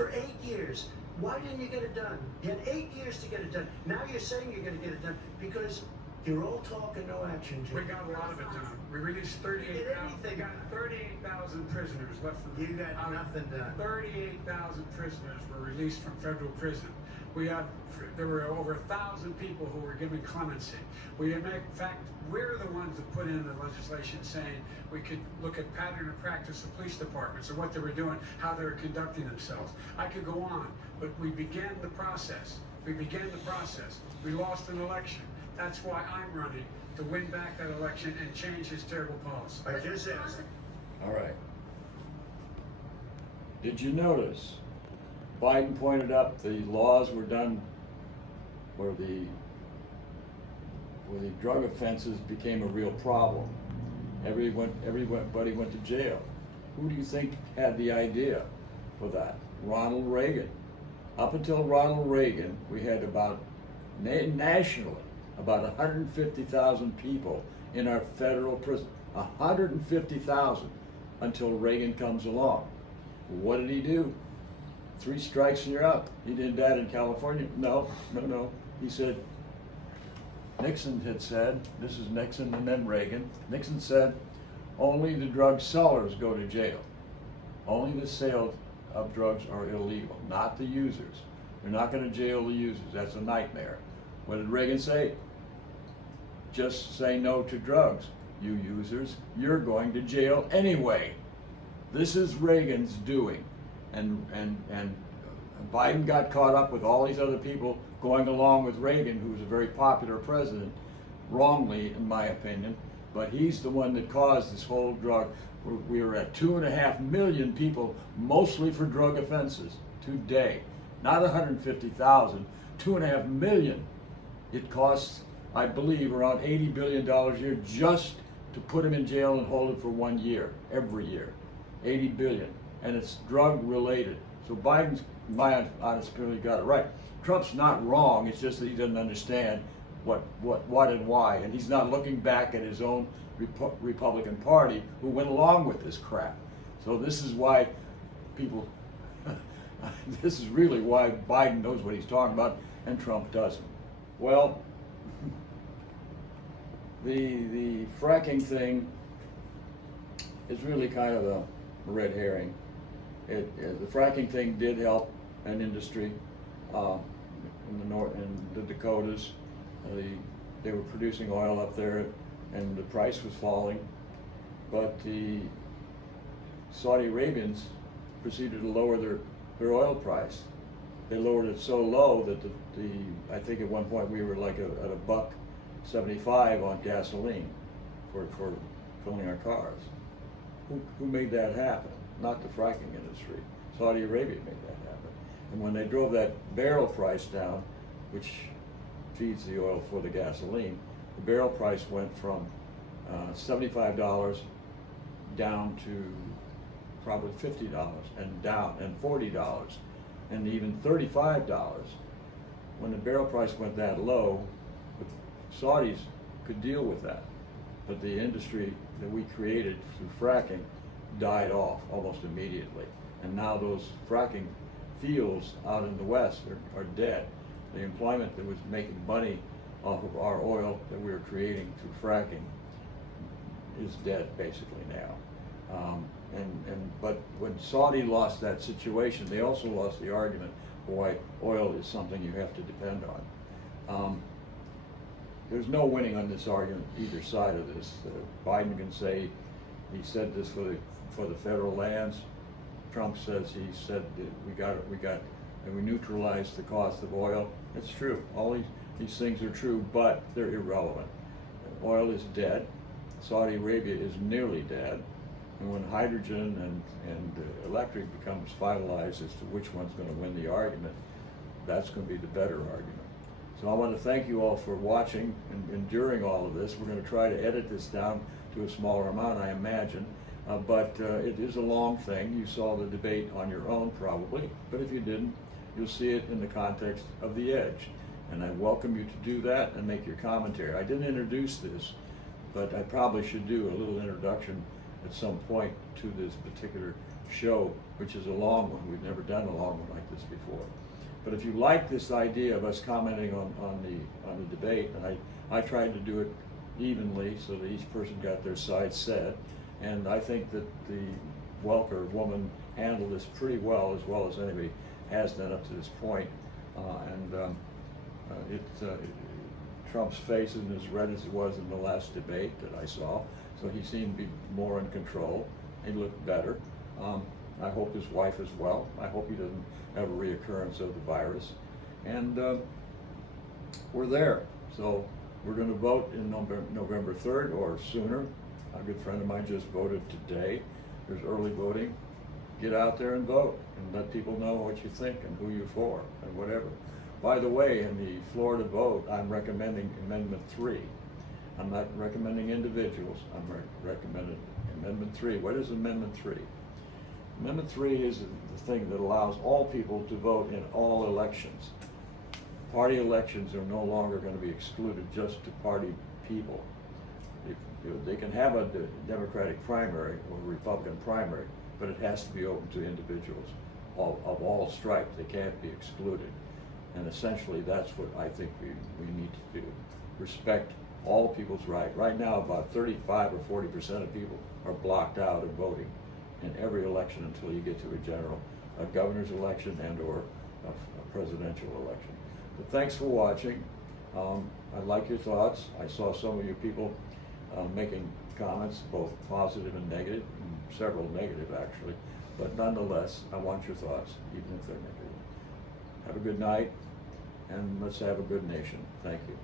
for 8 years. Why didn't you get it done? You had 8 years to get it done. Now you're saying you're going to get it done because you're all talk and no action, Jim. We got a lot of it done. We released 38,000 prisoners left from. You got nothing done. 38,000 prisoners were released from federal prison. There were over 1,000 people who were given clemency. In fact, we're the ones that put in the legislation saying we could look at pattern of practice of police departments and what they were doing, how they were conducting themselves. I could go on, but we began the process. We lost an election. That's why I'm running, to win back that election and change his terrible policy. I just asked. All right. Did you notice Biden pointed up the laws were done where the drug offenses became a real problem. Everybody went to jail. Who do you think had the idea for that? Ronald Reagan. Up until Ronald Reagan, we had about, nationally, about 150,000 people in our federal prison. 150,000 until Reagan comes along. What did he do? 3 strikes and you're up. He did that in California? No. He said, Nixon had said, this is Nixon and then Reagan, Nixon said, only the drug sellers go to jail. Only the sale of drugs are illegal, not the users. They're not going to jail the users. That's a nightmare. What did Reagan say? Just say no to drugs. You users, you're going to jail anyway. This is Reagan's doing. And Biden got caught up with all these other people going along with Reagan, who was a very popular president, wrongly in my opinion, but he's the one that caused this whole drug. We were at 2.5 million people, mostly for drug offenses today. Not 150,000, 2.5 million. It costs, I believe, around $80 billion a year just to put him in jail and hold him for 1 year, every year. 80 billion, and it's drug related. So Biden's, my honest opinion, got it right. Trump's not wrong, it's just that he doesn't understand what and why, and he's not looking back at his own Republican Party who went along with this crap. So this is why people, this is really why Biden knows what he's talking about and Trump doesn't. Well, the fracking thing is really kind of a red herring. The fracking thing did help an industry in the north, in the Dakotas. They were producing oil up there, and the price was falling. But the Saudi Arabians proceeded to lower their oil price. They lowered it so low that I think at one point we were like at $1.75 on gasoline for filling our cars. Who made that happen? Not the fracking industry. Saudi Arabia made that happen. And when they drove that barrel price down, which feeds the oil for the gasoline, the barrel price went from $75 down to probably $50 and down, and $40 and even $35. When the barrel price went that low, the Saudis could deal with that. But the industry that we created through fracking died off almost immediately. And now those fracking fields out in the West are dead. The employment that was making money off of our oil that we were creating through fracking is dead basically now. But when Saudi lost that situation, they also lost the argument for why oil is something you have to depend on. There's no winning on this argument, either side of this. Biden can say he said this for the federal lands. Trump says he said that we neutralized the cost of oil. It's true. All these things are true, but they're irrelevant. Oil is dead. Saudi Arabia is nearly dead. And when hydrogen and electric becomes finalized as to which one's going to win the argument, that's going to be the better argument. So I want to thank you all for watching and enduring all of this. We're going to try to edit this down to a smaller amount, I imagine. But it is a long thing. You saw the debate on your own probably, but if you didn't, you'll see it in the context of The Edge. And I welcome you to do that and make your commentary. I didn't introduce this, but I probably should do a little introduction at some point to this particular show, which is a long one. We've never done a long one like this before. But if you like this idea of us commenting on the debate, and I tried to do it evenly so that each person got their side said, and I think that the Welker woman handled this pretty well as anybody has done up to this point. Trump's face isn't as red as it was in the last debate that I saw, so he seemed to be more in control. He looked better. I hope his wife is well. I hope he doesn't have a reoccurrence of the virus. And we're there. So we're going to vote in November 3rd or sooner. A good friend of mine just voted today. There's early voting. Get out there and vote and let people know what you think and who you're for and whatever. By the way, in the Florida vote, I'm recommending Amendment 3. I'm not recommending individuals. I'm recommending Amendment 3. What is Amendment 3? Amendment 3 is the thing that allows all people to vote in all elections. Party elections are no longer going to be excluded just to party people. They can have a Democratic primary or a Republican primary, but it has to be open to individuals of all stripes. They can't be excluded. And essentially that's what I think we need to do. Respect all people's right. Right now about 35 or 40% of people are blocked out of voting in every election until you get to a governor's election and or a presidential election. But thanks for watching. I like your thoughts. I saw some of you people making comments, both positive and negative, and several negative actually. But nonetheless, I want your thoughts, even if they're negative. Have a good night, and let's have a good nation. Thank you.